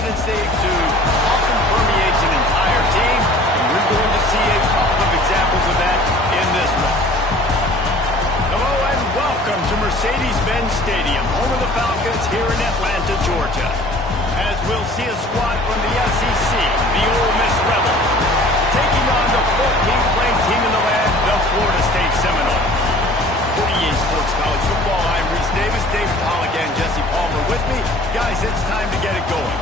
confidence they exude often permeates an entire team, and we're going to see a couple of examples of that in this one. Hello and welcome to Mercedes-Benz Stadium, home of the Falcons here in Atlanta, Georgia. As we'll see a squad from the SEC, the Ole Miss Rebels, taking on the 14th ranked team in the land, the Florida State Seminoles. For EA Sports College Football, I'm Reese Davis, David Pollock, and Jesse Palmer with me. Guys, it's time to get it going.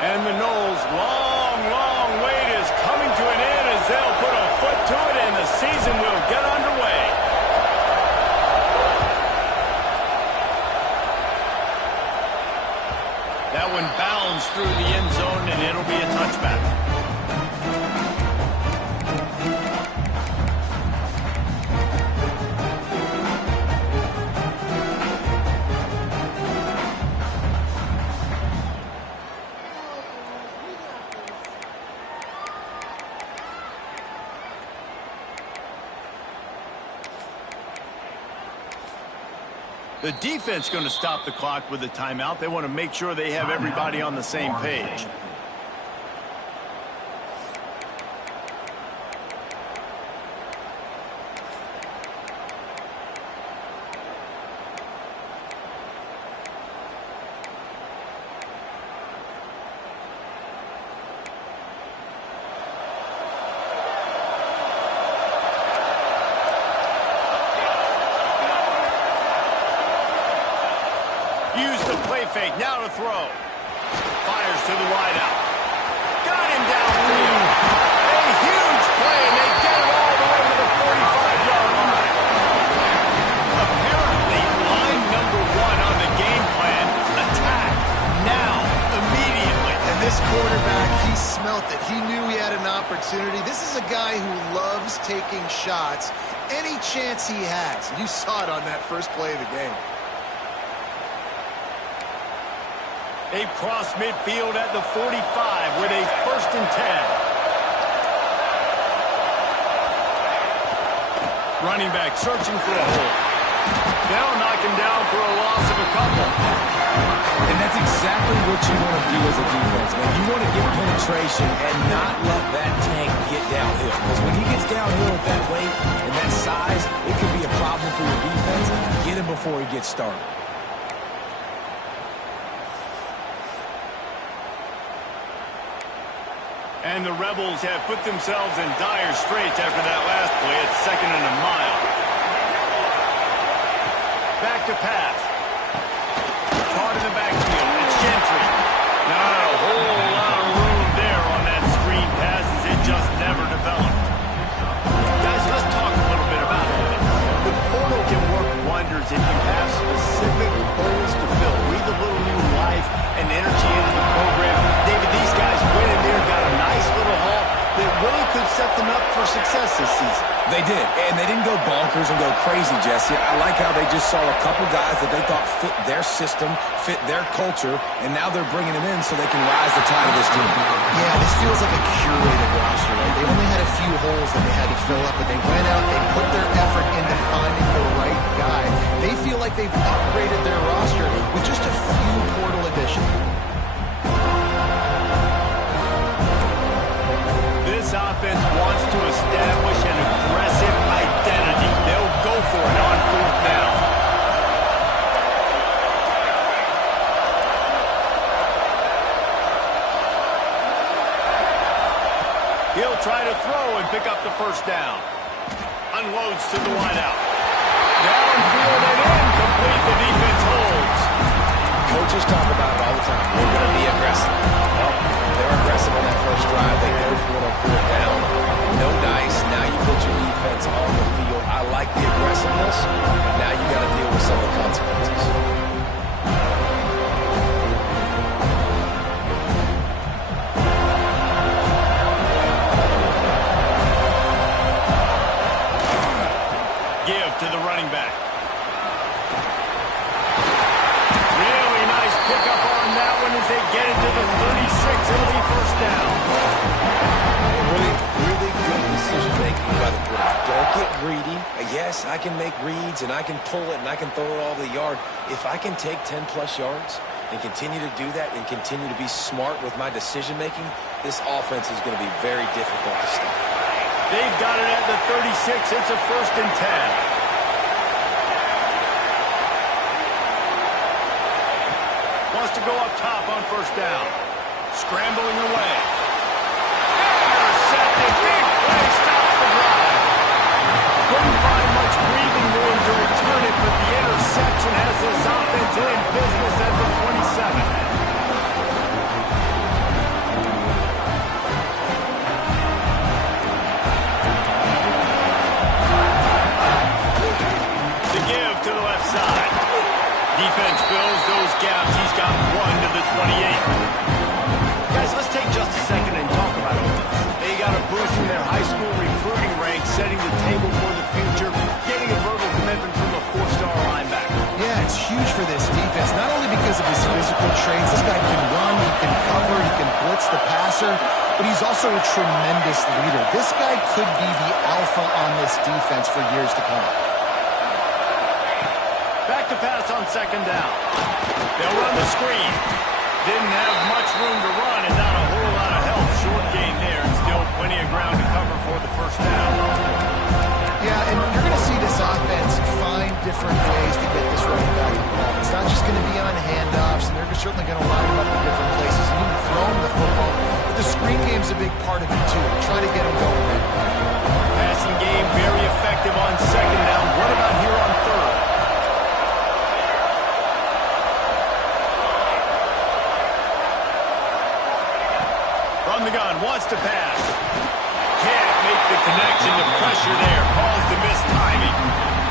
And the Noles' long wait is coming to an end as they'll put a foot to it and the season will get underway. That one bounds through the end zone and it'll be a touchback. The defense going to stop the clock with a timeout. They want to make sure they have everybody on the same page. Use the play fake, now to throw. Fires to the wideout. Got him downfield. A huge play, and they get it all the way to the 45-yard line. Apparently, line number one on the game plan, attack, now, immediately. And this quarterback, he smelt it. He knew he had an opportunity. This is a guy who loves taking shots any chance he has. You saw it on that first play of the game. They cross midfield at the 45 with a 1st and 10. Running back searching for a hole. They'll knock him down for a loss of a couple. And that's exactly what you want to do as a defense, man. You want to get penetration and not let that tank get downhill. Because when he gets downhill at that weight and that size, it could be a problem for your defense. Get him before he gets started. And the Rebels have put themselves in dire straits after that last play. It's 2nd and a mile. Back to pass. Caught in the backfield. It's Gentry. Not a whole lot of room there on that screen pass as it just never developed. Guys, let's talk a little bit about it. The portal can work wonders if you have specific holes to fill. Breathe a little new life and energy into the program. David, these guys went in there, got a nice little haul that really could set them up for success this season. They did, and they didn't go bonkers and go crazy, Jesse. I like how they just saw a couple guys that they thought fit their system, fit their culture, and now they're bringing them in so they can rise the tide of this team. Yeah, this feels like a curated roster, right? They only had a few holes that they had to fill up, but they went out, they put their effort into finding the right guy. They feel like they've upgraded their roster with just a few portal additions. This offense wants to establish an aggressive identity. They'll go for it on 4th down. He'll try to throw and pick up the 1st down. Unloads to the wideout. Downfield and incomplete. The defense holds. Coaches talk about it all the time. We're going to be aggressive. Well, they're aggressive on that first drive. They go for it on 4th down. No dice. Now you put your defense on the field. I like the aggressiveness, but now you got to deal with some of the consequences. yes, I can make reads and I can pull it and I can throw it all over the yard. If I can take 10-plus yards and continue to do that and continue to be smart with my decision-making, this offense is going to be very difficult to stop. They've got it at the 36. It's a 1st and 10. Wants to go up top on 1st down. Scrambling away. Intercepted. Big play. Stops the drive. Couldn't find much breathing room to return it, but the interception has this offense in business at the 27. To give to the left side. Defense fills those gaps. He's got 1 to the 28. Guys, let's take just a second and talk about it. They got a boost from their high school recruiting ranks, setting the table for the future, getting a verbal commitment from a 4-star linebacker. Yeah, it's huge for this defense, not only because of his physical traits. This guy can run, he can cover, he can blitz the passer, but he's also a tremendous leader. This guy could be the alpha on this defense for years to come. Back to pass on 2nd down. They'll run the screen. Didn't have much room to run and not a whole lot of help. Short gain there and still plenty of ground to cover for the 1st down. Yeah, and you're going to see this offense find different ways to get this running back the ball. It's not just going to be on handoffs, and they're certainly going to line him up in different places and even throw him the football. But the screen game's a big part of it, too. Try to get him going there. Passing game very effective on 2nd down. What about here on 3rd? From the gun, wants to pass. Can't make the connection. The pressure there caused the missed timing.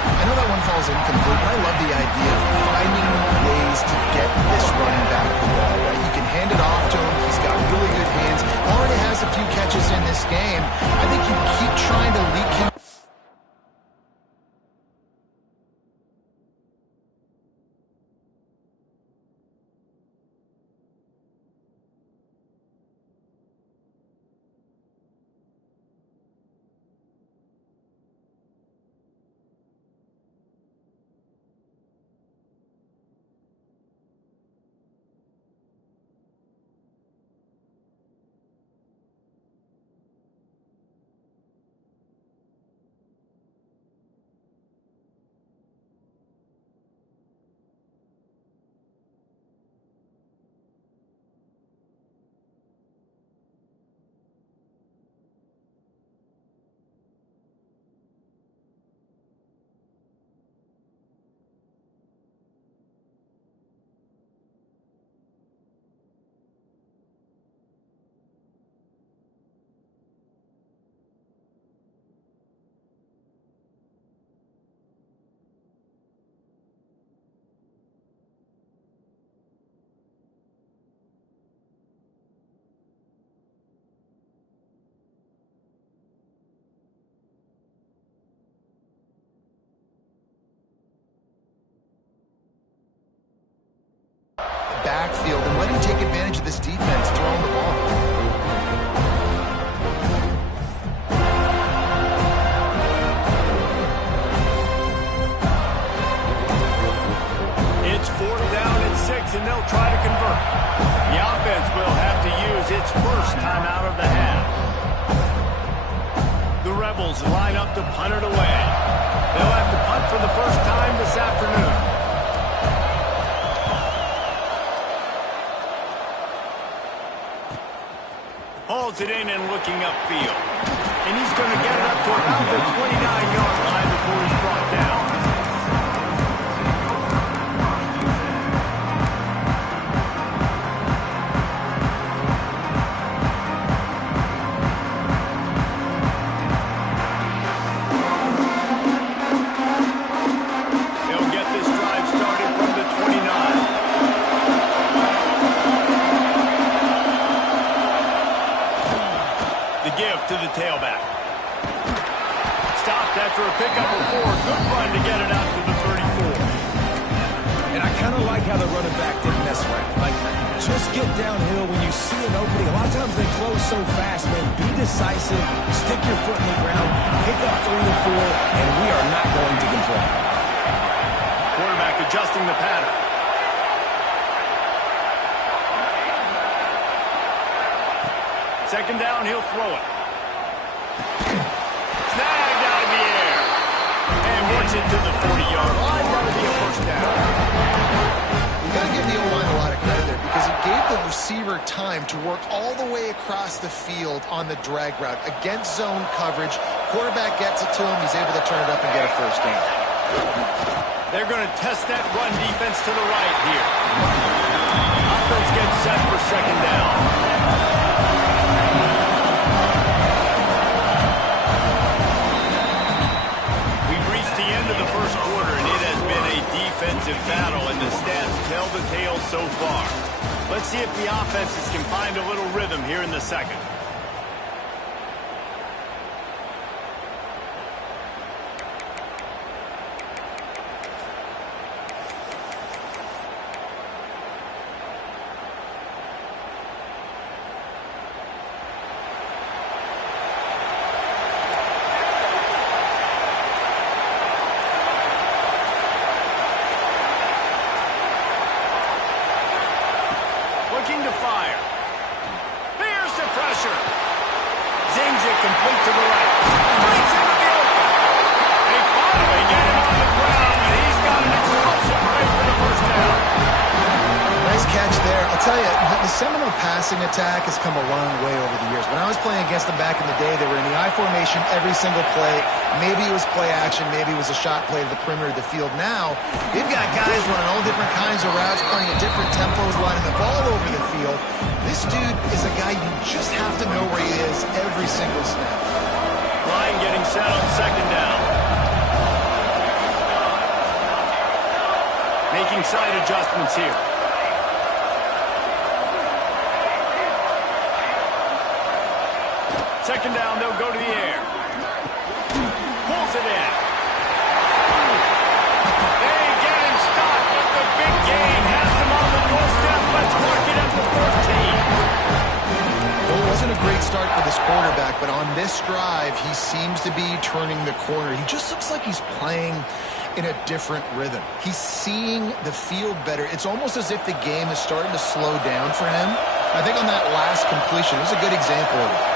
I know that one falls incomplete, but I love the idea of finding ways to get this running back the ball, right? You can hand it off to him. He's got really good hands. Already has a few catches in this game. I think you keep trying to leak him. Backfield and let him take advantage of this defense throwing the ball. It's 4th down and 6, and they'll try to convert. The offense will have to use its first timeout of the half. The Rebels line up to punt it away. They'll have to punt for the first time this afternoon. Hauls it in and looking upfield. And he's going to get it up to about the 29-yard line before he's brought down. They'll get this drive started from the 29. The give to the tailback. Stopped after a pickup of 4. Good run to get it out to the 34. And I kind of like how the running back didn't mess around. Like, just get downhill when you see an opening. A lot of times they close so fast, man. Be decisive, stick your foot in the ground, pick up 3 or 4, and we are not going to complain. Quarterback adjusting the pattern. Second down, he'll throw it. Snagged out of the air. And works it to the 40-yard line. That'll be a first down. You got to give the O-line a lot of credit there because it gave the receiver time to work all the way across the field on the drag route against zone coverage. Quarterback gets it to him. He's able to turn it up and get a first down. They're going to test that run defense to the right here. Offense gets set for second down. First quarter, and it has been a defensive battle, and the stats tell the tale so far. Let's see if the offenses can find a little rhythm here in the second. Looking to fire. Here's the pressure. Zings it complete to the right. Breaks into the open. They finally get him on the ground, and he's got an explosive break for the first down. Nice catch there. I'll tell you, the Seminole passing attack has come a long way over the years. When I was playing against them back in the day, they were in the I formation every single play. Maybe it was play action. Maybe it was a shot play to the perimeter of the field. Now, they've got guys running all different kinds of routes, playing at different tempos, running the ball over the field. This dude is a guy you just have to know where he is every single snap. Line getting set on second down. Making side adjustments here. Second down, they'll go to the air. Pulls it in. They get him stopped with the big gain. Has him on the doorstep. Let's mark it at the 14. Well, it wasn't a great start for this quarterback, but on this drive, he seems to be turning the corner. He just looks like he's playing in a different rhythm. He's seeing the field better. It's almost as if the game is starting to slow down for him. I think on that last completion, it was a good example of it.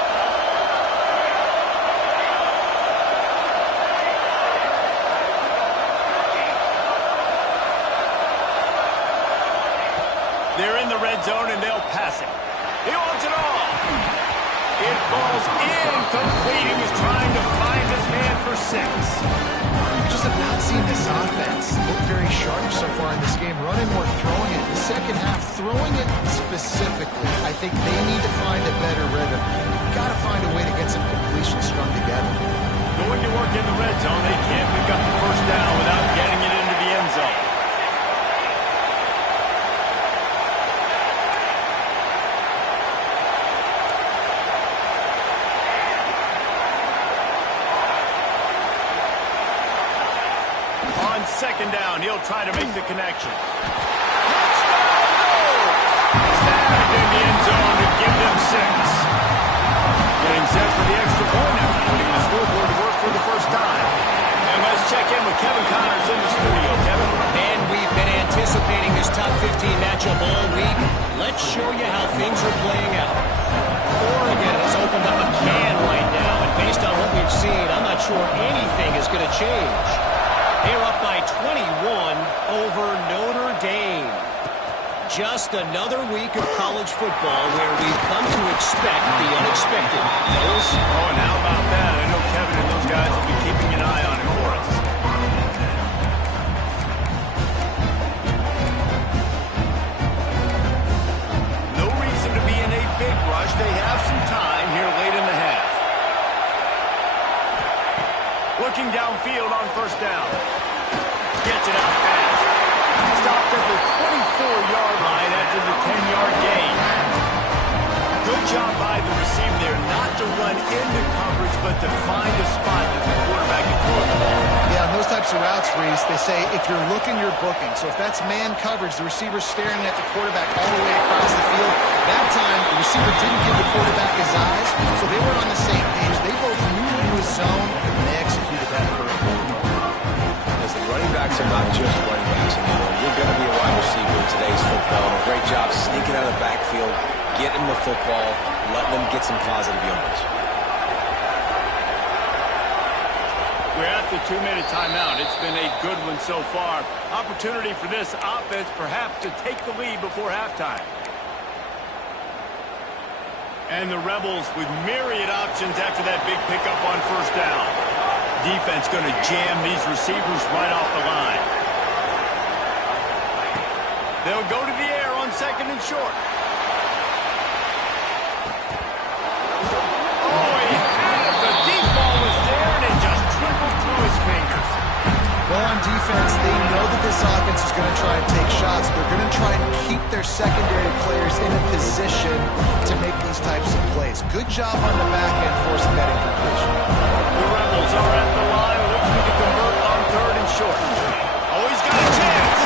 They're in the red zone, and they'll pass it. He wants it all. It falls incomplete. He was trying to find his man for 6. You just have not seen this offense look very sharp so far in this game. Running or throwing it. The second half, throwing it specifically. I think they need to find a better rhythm. Got to find a way to get some completions strung together. Going to work in the red zone. They can't pick up the first down without getting it into the end zone. Second down, he'll try to make the connection. Touchdown goal! Snagged in the end zone to give them 6. Getting set for the extra point now, putting the scoreboard to work for the first time. And let's check in with Kevin Connors in the studio. Kevin? And we've been anticipating this top 15 matchup all week. Let's show you how things are playing out. Oregon has opened up a can right now, and based on what we've seen, I'm not sure anything is going to change. They're up by 21 over Notre Dame. Just another week of college football where we've come to expect the unexpected. Oh, and how about that? I know Kevin and those guys will be keeping an eye on it for us. No reason to be in a big rush. They have some time here late in the half. Looking downfield on first down. Gets it out fast. Stopped at the 24-yard line after the 10-yard gain. Good job by the receiver there not to run into coverage, but to find a spot that the quarterback can throw the ball. Yeah, in those types types of routes, Reese, they say if you're looking, you're booking. So if that's man coverage, the receiver's staring at the quarterback all the way across the field. That time, the receiver didn't give the quarterback his eyes, so they were on the same page. They both knew he was zone, and they executed that correctly. Listen, running backs are not just running backs anymore. You're going to be a wide receiver in today's football. And a great job sneaking out of the backfield, getting the football, letting them get some positive yards. We're at the 2-minute timeout. It's been a good one so far. Opportunity for this offense perhaps to take the lead before halftime. And the Rebels with myriad options after that big pickup on first down. Defense going to jam these receivers right off the line. They'll go to the air on second and short. Oh, he had it. The deep ball was there, and it just dribbled through his fingers. Well, on defense, they know that this offense is going to try and take shots. They're going to try and keep their secondary players in a position to make these types of plays. Good job on the back end forcing that incompletion. The Rebels are at the line looking to convert on third and short. Oh, he's got a chance.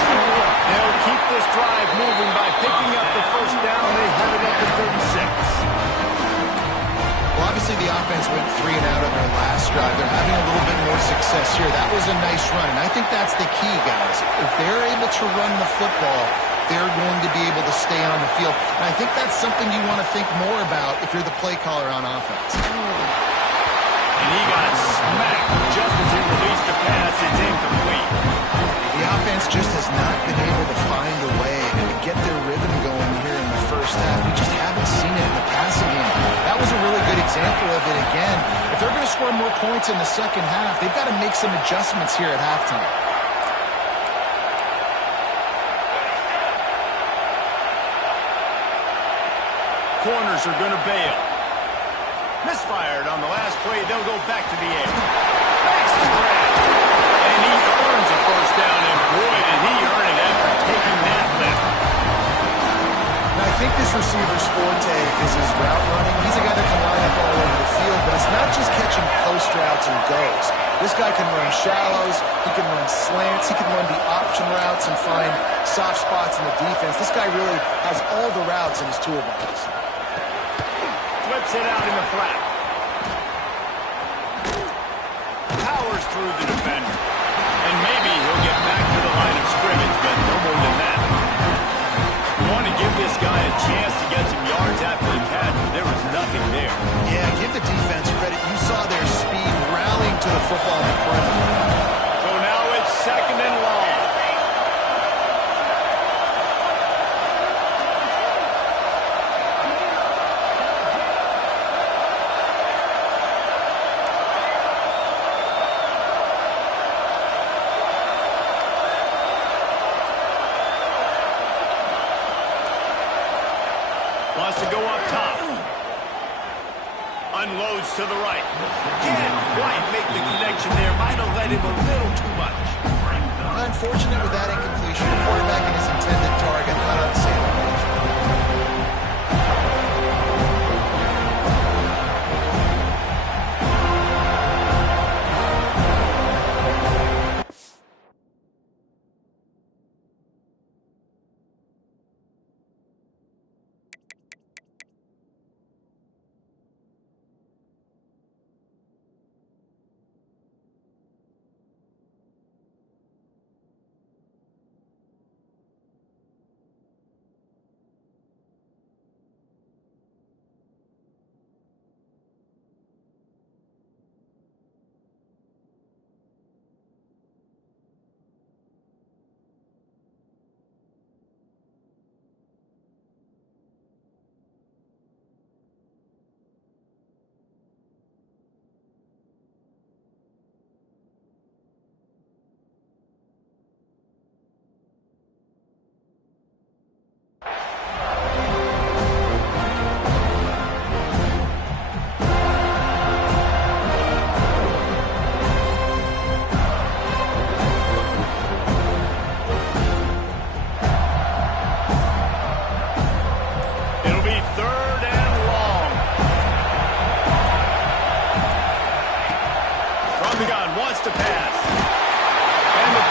They'll keep this drive moving by picking up the first down. They have it up to 36. Well, obviously the offense went 3 and out on their last drive. They're having a little bit more success here. That was a nice run, and I think that's the key, guys. If they're able to run the football, they're going to be able to stay on the field. And I think that's something you want to think more about if you're the play caller on offense. And he got smacked just as he released the pass. It's incomplete. The offense just has not been able to find a way to get their rhythm going here in the first half. We just haven't seen it in the passing game. That was a really good example of it again. If they're going to score more points in the second half, they've got to make some adjustments here at halftime. Corners are going to bail. Misfired on the last play. They'll go back to the air. Makes the grab. And he earns a first down, and boy, did he earn it after taking that lift. Now, I think this receiver's forte is his route running. He's a guy that can line up all over the field, but it's not just catching post routes and goes. This guy can run shallows, he can run slants, he can run the option routes and find soft spots in the defense. This guy really has all the routes in his toolbox. Flips it out in the flat. Powers through the defender. And maybe he'll get back to the line of scrimmage, but no more than that. You want to give this guy a chance to get some yards after the catch, but there was nothing there. Yeah, give the defense credit. You saw their speed rallying to the football in the perimeter. So now it's second and long. Wants to go up top. Unloads to the right. Can't quite make the connection there. Might have led him a little too much. Unfortunate with that incompletion. The quarterback and his intended target not on the same page.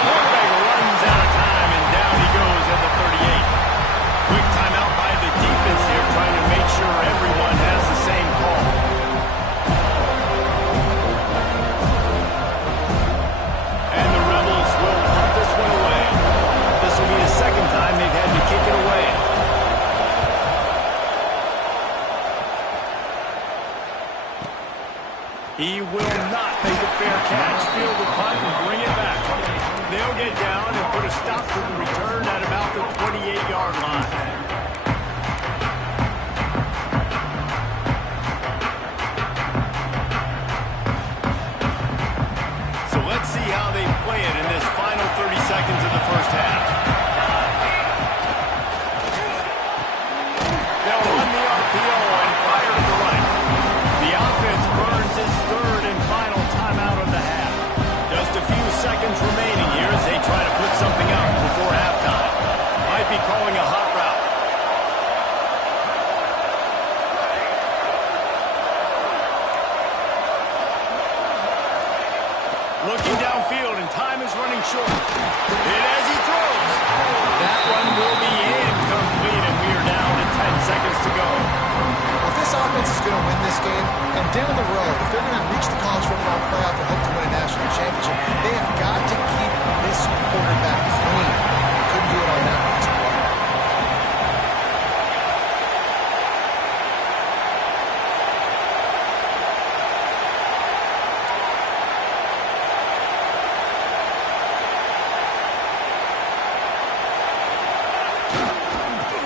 quarterback runs out of time, and down he goes at the 38. Quick timeout by the defense here, trying to make sure everyone has the same call. And the Rebels will put this one away. This will be the second time they've had to kick it away. He will not make a fair catch. Field the punt and bring it back. They'll get down and put a stop to the return at about the 28-yard line. So let's see how they play it in this final 30 seconds of the first half. They'll run the RPO and fire to the right. The offense burns its third and final timeout of the half. Just a few seconds remaining here as they try to put something up before halftime. Might be calling a hot route. Looking downfield, and time is running short. And as he throws, that one will be incomplete, and we are down to 10 seconds to go. If this offense is going to win this game, and down the road, if they're going to reach the college football playoff and hope to win a national championship, they have got to keep this quarterback clean. Couldn't do it on that last play.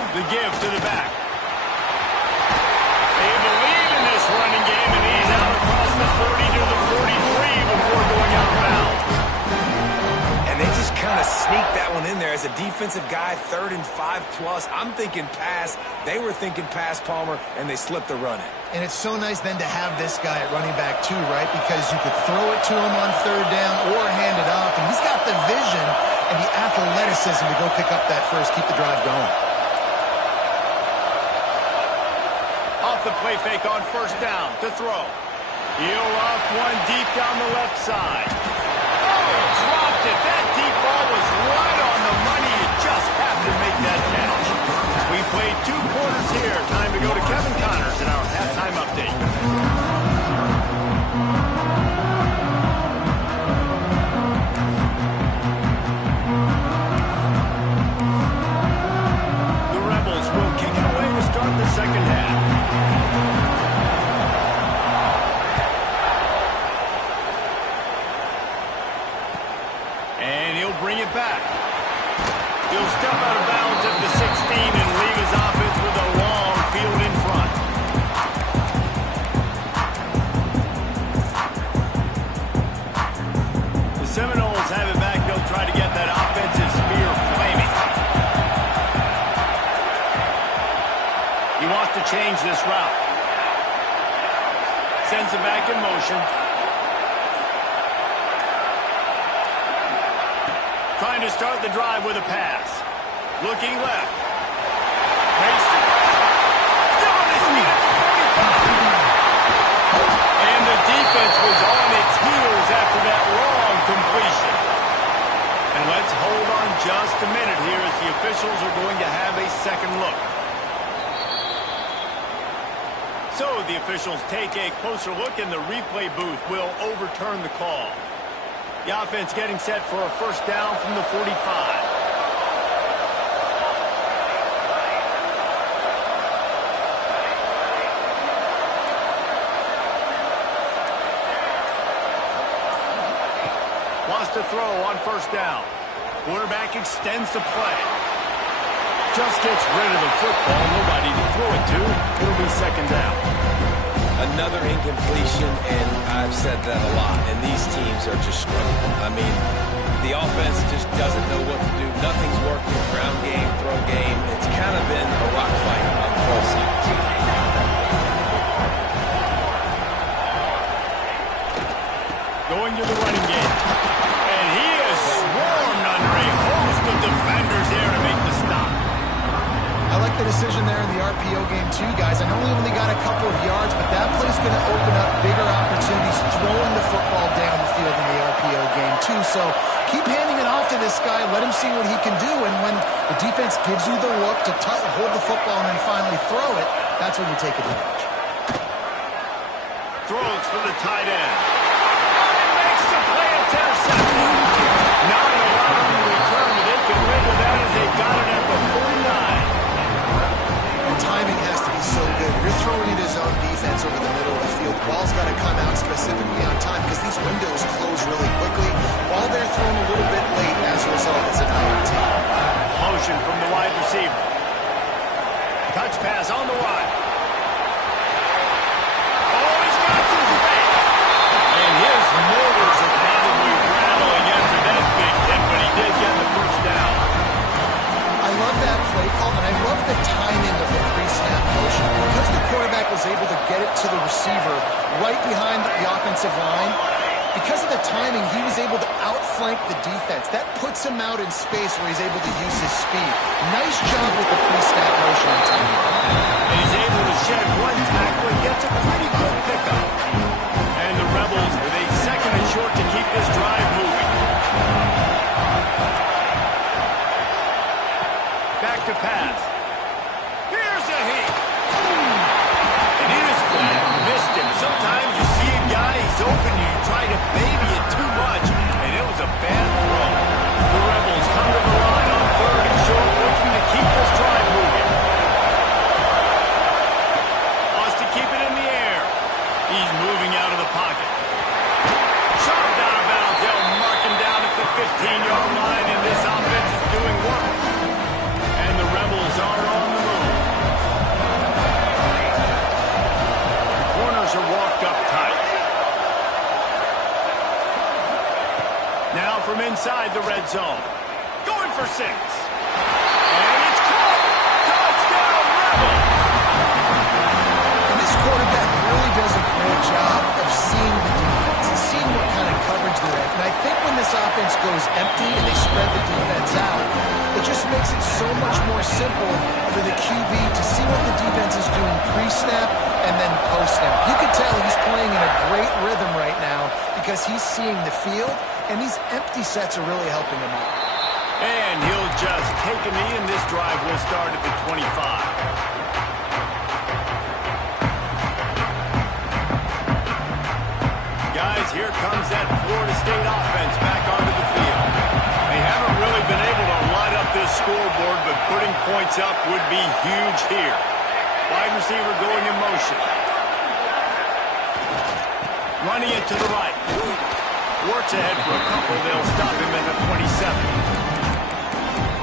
The give to the back. They believe in this running game, and he's out across the 30 to the 43 before going out of bounds. And they just kind of sneaked that one in there as a defensive guy, 3rd and 5+. I'm thinking pass. They were thinking pass, Palmer, and they slipped the run in. And it's so nice then to have this guy at running back too, right? Because you could throw it to him on 3rd down or hand it off, and he's got the vision and the athleticism to go pick up that first, keep the drive going. Off the play fake on 1st down to throw. He'll off one deep down the left side. Oh, dropped it. That deep ball was right on the money. You just have to make that catch. We played 2 quarters here. Time to go to Kevin Connors in our halftime update. The Rebels will kick it away to start the second half. And he'll bring it back. He'll step out of bounds at the 16 and leave his offense with a long field in front. The Seminoles have it back. They'll try to get that offensive spear flaming. He wants to change this route. Sends it back in motion. Trying to start the drive with a pass. Looking left. Makes the still on his feet at the 45. And the defense was on its heels after that long completion. And let's hold on just a minute here as the officials are going to have a second look. So the officials take a closer look, and the replay booth will overturn the call. The offense getting set for a 1st down from the 45. Wants to throw on 1st down. Quarterback extends the play. Just gets rid of the football. Nobody to throw it to. It'll be 2nd down. Another incompletion, and I've said that a lot, and these teams are just struggling. I mean, the offense just doesn't know what to do. Nothing's working. Ground game, throw game. It's kind of been a rock fight on both sides. Going to the running game. And he is swarmed under a host of defenders there to make the stop. I like the decision there in the RPO game too, guys. I know we only got a couple of yards, but that play's going to open up bigger opportunities throwing the football down the field in the RPO game too. So Keep handing it off to this guy. Let him see what he can do. And when the defense gives you the look to hold the football and then finally throw it, that's when you take advantage. Throws for the tight end. And makes the play. It's intercepted. Not a lot on the return, but they can win with that as they got it at the 49. Timing has to be so good. You're throwing it as zone defense over the middle of the field. The ball's got to come out specifically on time because these windows close really quickly. While they're thrown a little bit late, as a result, it's an INT. Motion from the wide receiver. Touch pass on the wide. Oh, he's got some space. And his motors are probably rattling after that big hit, but he did get the first down. I love that play call, and I love the timing of the pre-snap motion. Because the quarterback was able to get it to the receiver right behind the offensive line, because of the timing, he was able to outflank the defense. That puts him out in space where he's able to use his speed. Nice job with the pre-snap motion and timing. And he's able to shed one tackle and gets a pretty good pickup. And the Rebels with a second and short to keep this drive moving. Back to pass. Here's a hit. And he was flat, missed him. Sometimes you see a guy, he's open, you try to baby it too much, and it was a bad throw. The Rebels come to the line on third and short, looking to keep this drive moving. Wants to keep it in the air. He's moving out of the pocket. Sharp out of bounds. They'll mark him down at the 15-yard line, and this offense is doing work. And the Rebels are on the move. The corners are walked up tight. Now from inside the red zone. Going for 6. And it's caught. Touchdown, Rebels. And this quarterback really does a great job of seeing the defense and seeing what kind of coverage they're in. And I think when this offense goes empty and they spread the defense out, it just makes it so much more simple for the QB to see what the defense is doing pre-snap and then post-snap. You can tell he's playing in a great rhythm right now because he's seeing the field, and these empty sets are really helping him out. And he'll just take a knee, and this drive will start at the 25. Guys, here comes that Florida State offense back onto the field. They haven't really been able to light up this scoreboard, but putting points up would be huge here. Wide receiver going in motion. Running it to the right. Works ahead for a couple. They'll stop him at the 27.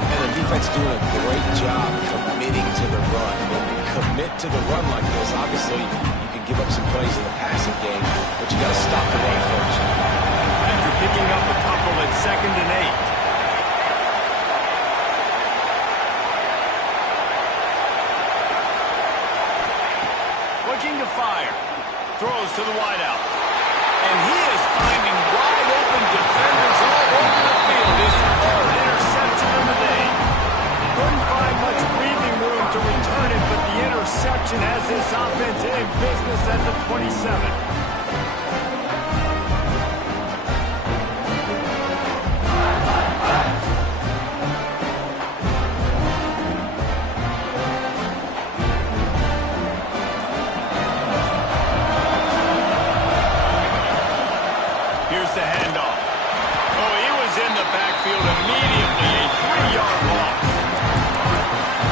And the defense doing a great job committing to the run. When you commit to the run like this, obviously you can give up some plays in the passing game, but you got to stop the run first. After picking up a couple at 2nd and 8. Looking to fire. Throws to the wideout. And he is finding wide open defenders all over the field. His 3rd interception of the day. Couldn't find much breathing room to return it, but the interception has this offense in business at the 27. The handoff. Oh, he was in the backfield immediately. A 3-yard loss.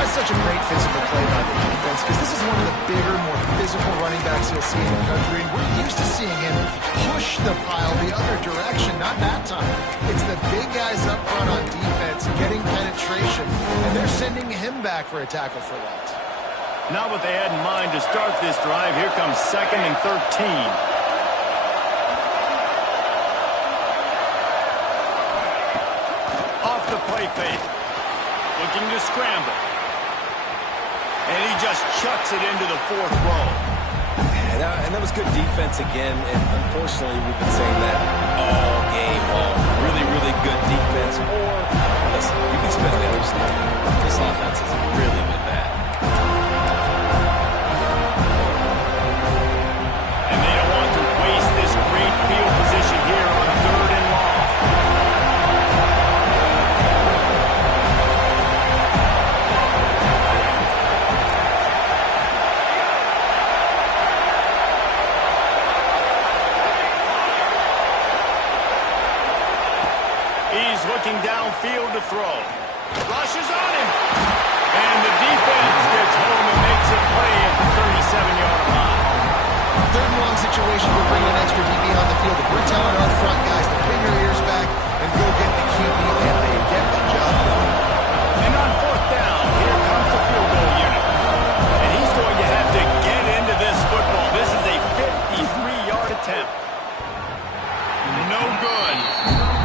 That's such a great physical play by the defense because this is one of the bigger, more physical running backs you'll see in the country. We're used to seeing him push the pile the other direction, not that time. It's the big guys up front on defense getting penetration, and they're sending him back for a tackle for loss. Not what they had in mind to start this drive. Here comes 2nd and 13. Play fake. Looking to scramble. And he just chucks it into the 4th row. And that was good defense again. And unfortunately, we've been saying that all game long. Really, really good defense. Or, listen, you can spin on the other side. This offense has really been bad. And they don't want to waste this great field position here on 3rd and long. He's looking downfield to throw. Rushes on him. And the defense gets home and makes a play at the 37-yard line. Third and long situation, we're bringing an extra DB on the field. We're telling our front guys to pin your ears back and go get the QB, and they get the job done. And on fourth down, here comes the field goal unit. And he's going to have to get into this football. This is a 53-yard attempt. No good.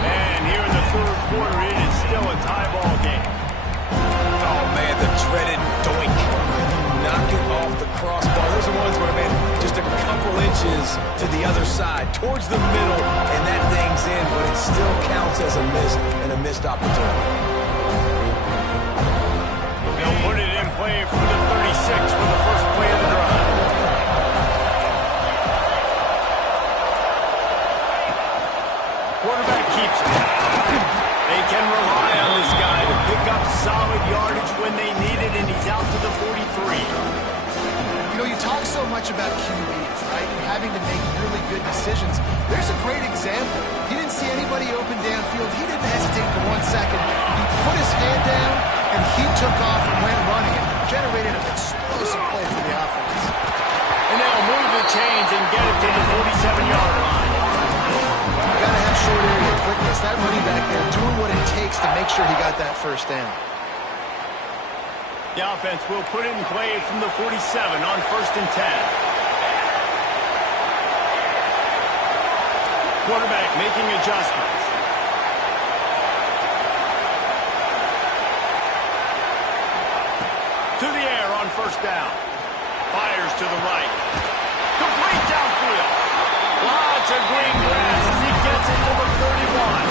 And here in the third quarter, it is still a tie ball game. Oh, man, the dreaded doink. Knock it off the crossbar. Those are ones where, man, just a couple inches to the other side, towards the middle, and that thing's in, but it still counts as a miss and a missed opportunity. They'll put it in play for the 36 for the first play of the drive. Quarterback keeps it. They can rely on this guy to pick up solid yardage when they need it, and he's out to the 43. You know, you talk so much about QBs, right? And having to make really good decisions. There's a great example. He didn't see anybody open downfield. He didn't hesitate for 1 second. He put his hand down, and he took off and went running and generated an explosive play for the offense. And they'll move the chains and get it to the 47-yard line. You got to have short area quickness. That running back there doing what it takes to make sure he got that first down. The offense will put it in play from the 47 on 1st and 10. Quarterback making adjustments. To the air on 1st down. Fires to the right. Complete downfield. Lots of green grass as he gets it to the 31.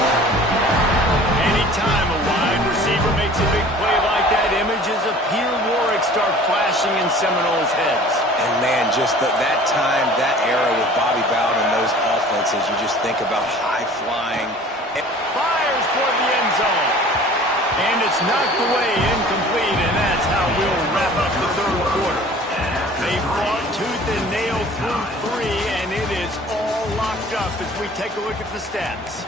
Anytime a wide receiver makes a big play like that, images of Peter Warwick start flashing in Seminoles' heads. And, man, just that time, that era with Bobby Bowden and those offenses, you just think about high-flying. Fires toward the end zone. And it's knocked away, incomplete, and that's how we'll wrap up the third quarter. They fought tooth and nail through 3, and it is all locked up as we take a look at the stats.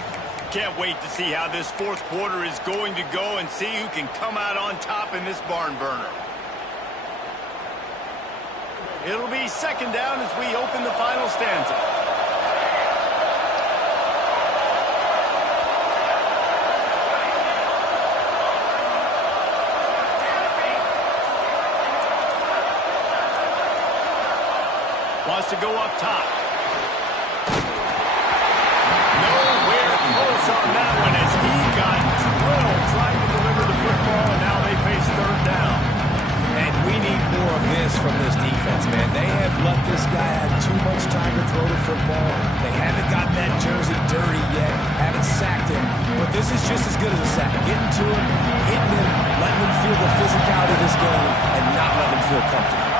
Can't wait to see how this fourth quarter is going to go and see who can come out on top in this barn burner. It'll be 2nd down as we open the final stanza. Wants to go up top. Nowhere close on that one as he got drilled trying to deliver the football, and now they face 3rd down. And we need more of this from this defense, man. They have let this guy have too much time to throw the football. They haven't gotten that jersey dirty yet, haven't sacked him. But this is just as good as a sack. Getting to him, hitting him, letting him feel the physicality of this game, and not letting him feel comfortable.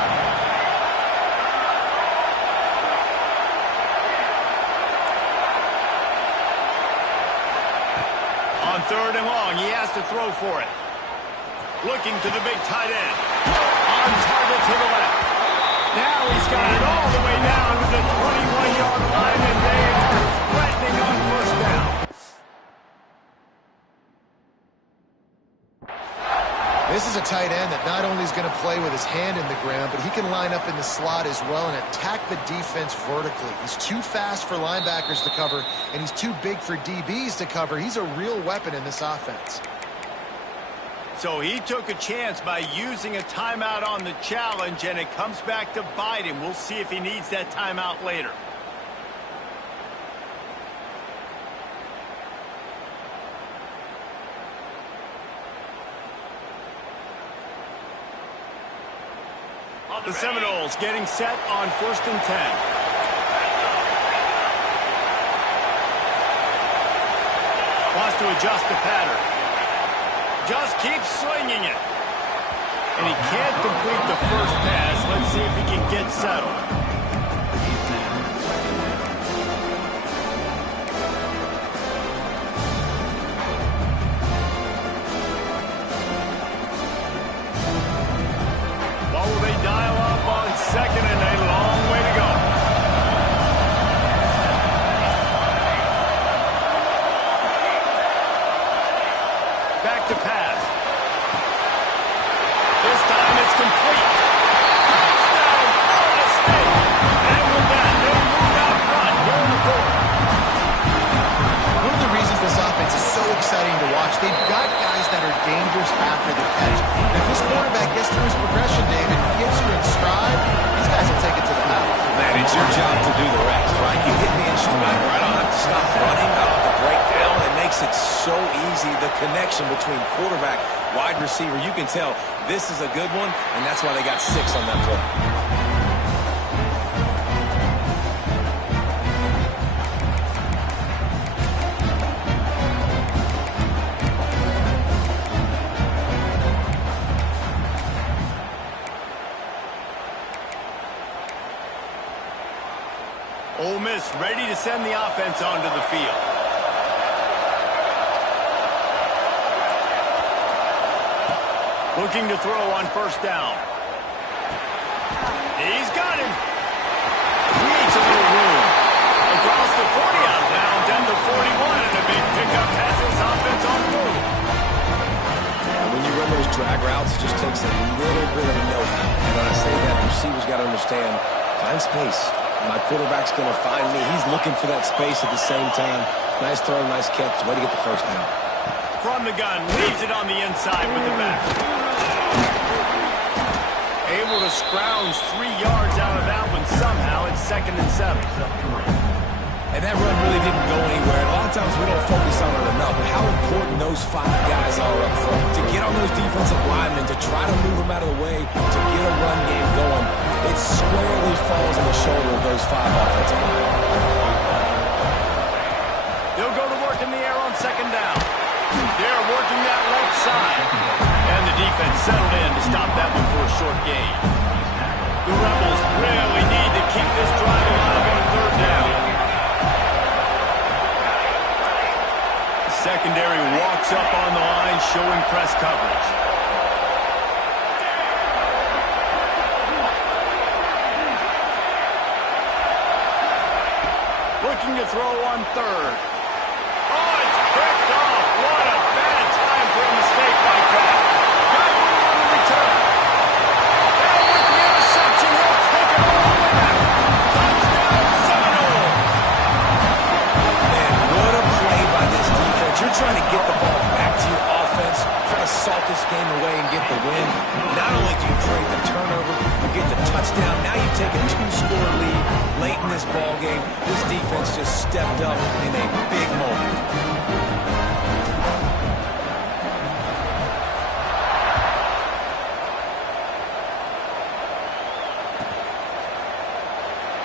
On 3rd and long, he has to throw for it. Looking to the big tight end. On target to the left. Now he's got it all the way down to the 21-yard line, and they are threatening on 1st down. This is a tight end that not only is going to play with his hand in the ground, but he can line up in the slot as well and attack the defense vertically. He's too fast for linebackers to cover, and he's too big for DBs to cover. He's a real weapon in this offense. So he took a chance by using a timeout on the challenge, and it comes back to bite him. We'll see if he needs that timeout later. The Seminoles getting set on 1st and 10. Wants to adjust the pattern. Just keeps slinging it. And he can't complete the first pass. Let's see if he can get settled. What will they dial up on 2nd and a long way to go? to pass. This time it's complete. Touchdown, Florida State. And with that, they'll move out front going forward. One of the reasons this offense is so exciting to watch, they've got guys that are dangerous after the catch. And if this quarterback gets through his progression, David, gets through in stride, these guys will take it to the house. Man, it's your job to do the rest, right? You hit me in stride, right? I don't have to stop running. I don't have to break down. It makes it so easy, the connection between quarterback, wide receiver. You can tell this is a good one, and that's why they got 6 on that play. Ole Miss ready to send the offense onto the field. Looking to throw on first down. He's got him. Creates a little room. Across the 40 out now, down to 41, and a big pickup has this offense on the move. And when you run those drag routes, it just takes a little bit of know-how. And when I say that, the receiver's got to understand, find space. My quarterback's going to find me. He's looking for that space at the same time. Nice throw, nice catch. Way to get the first down. From the gun, leaves it on the inside with the back. Able to scrounge 3 yards out of that one somehow. It's 2nd and 7. And that run really didn't go anywhere. And a lot of times we don't focus on it enough, but how important those 5 guys are up front. To get on those defensive linemen, to try to move them out of the way, to get a run game going, it squarely falls on the shoulder of those 5 offensive linemen. They'll go to work in the air on 2nd down. They're working that left side. And the defense settled in to stop that one for a short gain. The Rebels really need to keep this drive alive on 3rd down. Secondary walks up on the line, showing press coverage. Looking to throw on 3rd. Oh, it's picked off. What a bad time for a mistake like that. Got room on the return. And with the interception, he'll take it all the way back. Touchdown, Seminole. Man, what a play by this defense. You're trying to get the ball back to your offense, try to salt this game away and get the win. Not only do you create the turnover, you get the touchdown. Now you take a 2-score lead late in this ball game. This defense just stepped up in a big moment.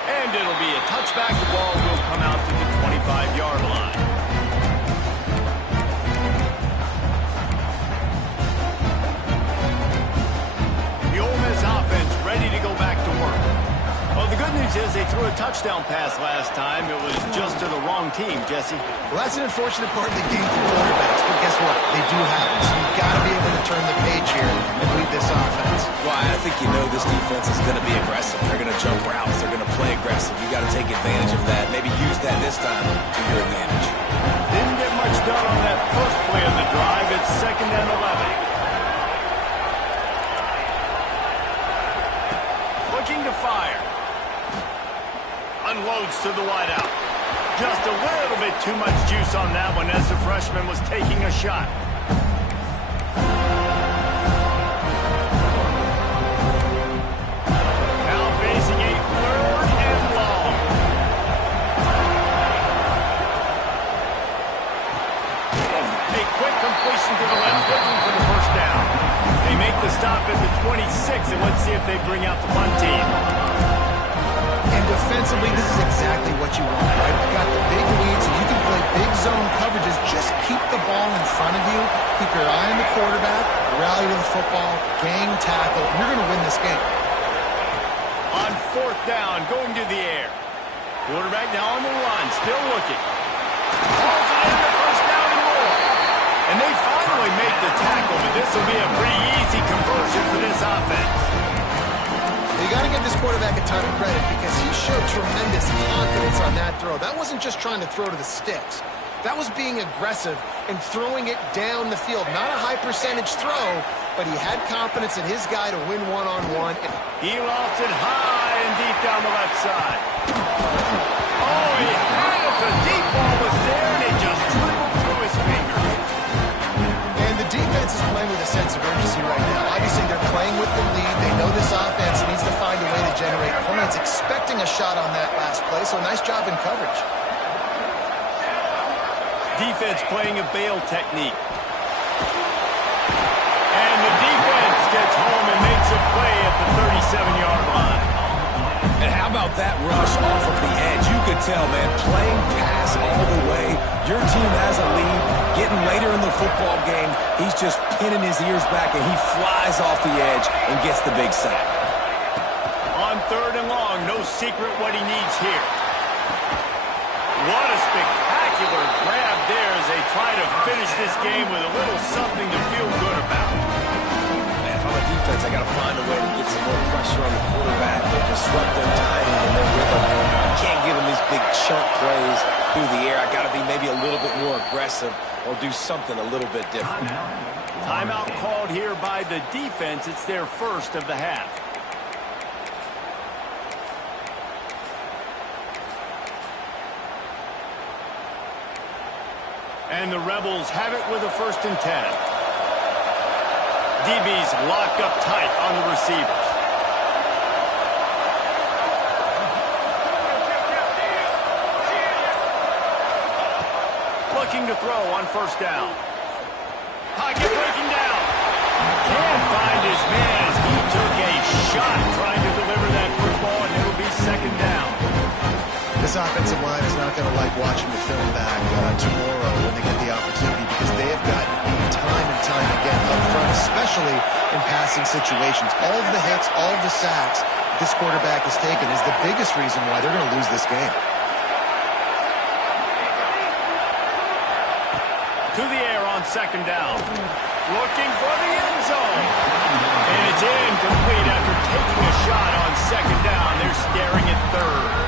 And it'll be a touchback. The ball will come out to the 25-yard line. The Ole Miss offense ready to go back to work. Well, the good news is they threw a touchdown pass last time. It was just to the wrong team, Jesse. Well, that's an unfortunate part of the game for quarterbacks, but guess what? They do have it, so you've got to be able to turn the page here and lead this offense. Well, I think you know this defense is going to be aggressive. They're going to jump routes. They're going to play aggressive. You got to take advantage of that. Maybe use that this time to your advantage. Didn't get much done on that first play of the drive. It's 2nd and 11. Looking to fire. Unloads to the wideout. Just a little bit too much juice on that one as the freshman was taking a shot. Now facing a 3rd and long. A quick completion to the left, looking for the first down. They make the stop at the 26, and let's see if they bring out the punt team. And defensively, this is exactly what you want, right? You got the big lead, so you can play big zone coverages. Just keep the ball in front of you. Keep your eye on the quarterback. Rally to the football. Gang tackle. And you're going to win this game. On 4th down, going to the air. Quarterback now on the run, still looking. Pulls it in the first down and more. And they finally make the tackle, but this will be a pretty easy conversion for this offense. You got to give this quarterback a ton of credit because he showed tremendous confidence on that throw. That wasn't just trying to throw to the sticks. That was being aggressive and throwing it down the field. Not a high percentage throw, but he had confidence in his guy to win one-on-one. He lost it high and deep down the left side. Oh, he had it. The deep ball was there, and it just dribbled through his fingers. And the defense is playing with a sense of urgency right now. Obviously, they're playing with the lead. They know this offense needs to find a way to generate points, expecting a shot on that last play, so nice job in coverage. Defense playing a bail technique. And the defense gets home and makes a play at the 37-yard line. And how about that rush off of the edge? You could tell, man, playing pass all the way. Your team has a lead. Getting later in the football game, he's just pinning his ears back, and he flies off the edge and gets the big sack. On 3rd and long, no secret what he needs here. What a spectacular grab there as they try to finish this game with a little something to feel good about. Man, if I'm a defense, I got to find a way to get some more pressure on the quarterback. They'll disrupt their timing and their rhythm. I can't give them these big chunk plays through the air. I got to be maybe a little bit more aggressive or do something a little bit different. Timeout called here by the defense. It's their first of the half. And the Rebels have it with a 1st and 10. DB's locked up tight on the receivers. Looking to throw on 1st down. Pocket breaking down. Can't find his man as he took a shot trying to deliver that football, and it'll be 2nd down. This offensive line is not going to like watching the film back tomorrow when they get the opportunity, because they have gotten beat time and time again up front, especially in passing situations. All of the hits, all of the sacks this quarterback has taken is the biggest reason why they're going to lose this game. To the air on 2nd down. Looking for the end zone. And it's incomplete after taking a shot on 2nd down. They're staring at 3rd.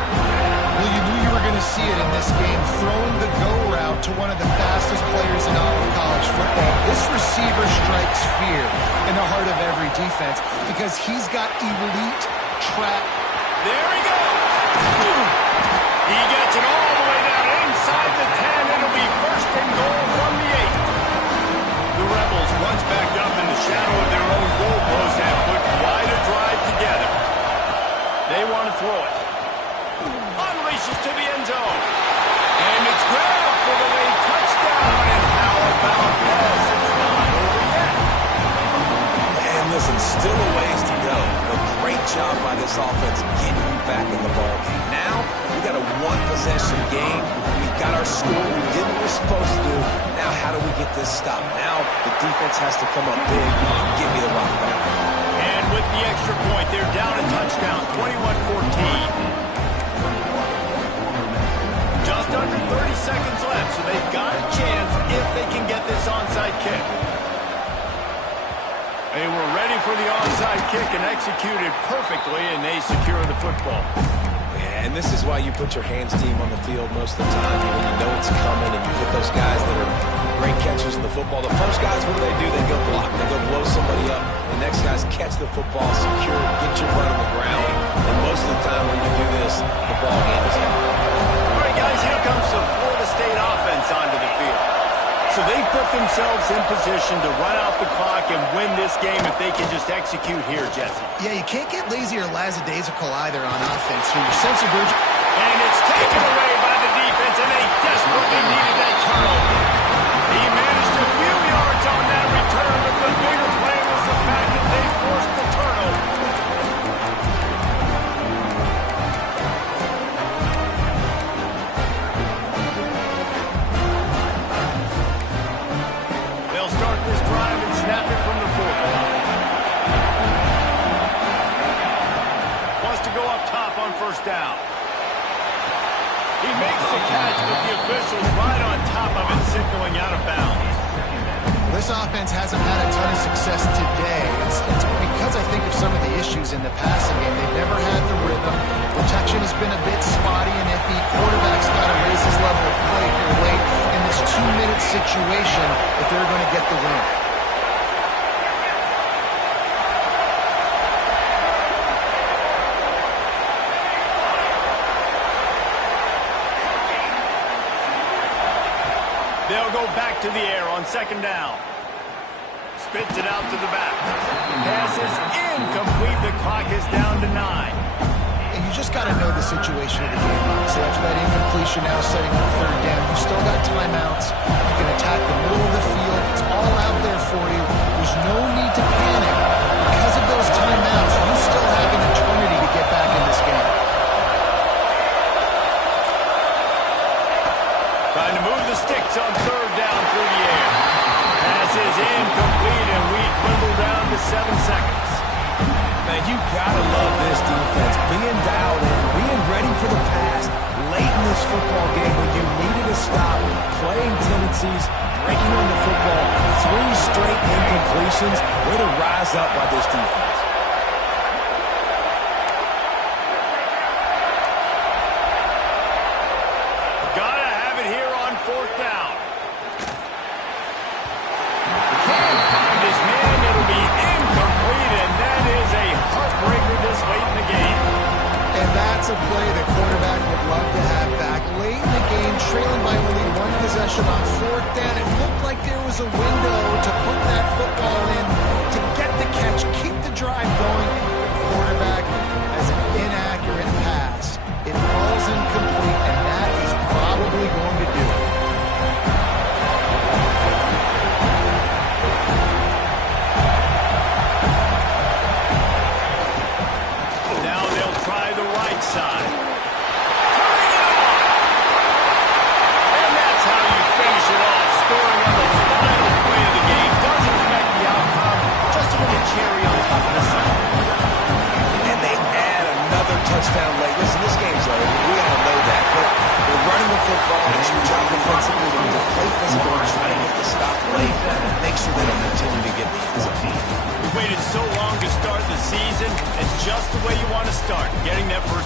Well, you knew you were going to see it in this game, throwing the go route to one of the fastest players in all of college football. This receiver strikes fear in the heart of every defense because he's got elite trap. There he goes. He gets it all the way down inside the 10. It'll be 1st and goal from the 8. The Rebels, once backed up in the shadow of their own goalpost, have put quite a drive together. They want to throw it. Unleashes to the end zone. And it's grabbed for the late touchdown. And how about this? It's not over yet. And listen, still a ways to go. But great job by this offense getting you back in the ball game. Now, we got a 1-possession game. We got our score. We did what we're supposed to do. Now, how do we get this stopped? Now, the defense has to come up big and give me the rock back. And with the extra point, they're down a touchdown, 21-14. Just under 30 seconds left, so they've got a chance if they can get this onside kick. They were ready for the onside kick and executed perfectly, and they secure the football. Yeah, and this is why you put your hands team on the field most of the time. When you know it's coming and you put those guys that are great catchers of the football. The first guys, what do? They go block. They go blow somebody up. The next guys catch the football, secure it, get your butt on the ground. And most of the time when you do this, the ball game is over. All right, guys, here comes the Florida State offense onto the field. So they've put themselves in position to run out the clock and win this game if they can just execute here, Jesse. Yeah, you can't get lazy or lackadaisical either on offense here. Your sense of urgency. And it's taken away by the defense, and they desperately needed that turnover. He managed a few yards on that return, but the bigger play was the fact that they forced the turnover. They'll start this drive and snap it from the 40. Wants to go up top on 1st down. He makes the catch, but the official's right on top of it, signaling out of bounds. This offense hasn't had a ton of success today. It's because I think of some of the issues in the passing game. They've never had the rhythm. Protection has been a bit spotty and iffy. Quarterback's got to raise his level of play here late in this last 2-minute situation if they're going to get the win. They'll go back to the air on second down. Spits it out to the back. Pass is incomplete. The clock is down to 9. And you just got to know the situation of the game. So after that incompletion, now setting up third down, you still got timeouts. You can attack the middle of the field. It's all out there for you. There's no need to panic. Because of those timeouts, you still have an eternity to get back in this game. Trying to move the sticks on third down through the air. Pass is incomplete, and we dwindle down to 7 seconds. Man, you gotta love this defense. Being dialed in, being ready for the pass late in this football game when you needed to stop, playing tendencies, breaking on the football. 3 straight incompletions. Way to rise up by this defense. Gotta have it here on fourth down. Can't find his man. It'll be incomplete, and that is a heartbreaker this late in the game. And that's a play the quarterback would love to have back. Late in the game, trailing by only 1 possession on fourth down. It looked like there was a window to put that football in, to get the catch, keep the drive going. The quarterback has an inaccurate pass. It falls incomplete, and that is probably going to do it. Now they'll try the right side. Turning it on! And that's how you finish it off. Scoring on the final play of the game doesn't affect the outcome. Just a little cherry on top of the sundae. And they add another touchdown late. Listen, this game's over. We all know that. But they're running the football. It's your job defensively to play physical and try to get the stop late. Make sure they don't continue to get the end zone. We waited so long to start the season. It's just the way you want to start. Getting that first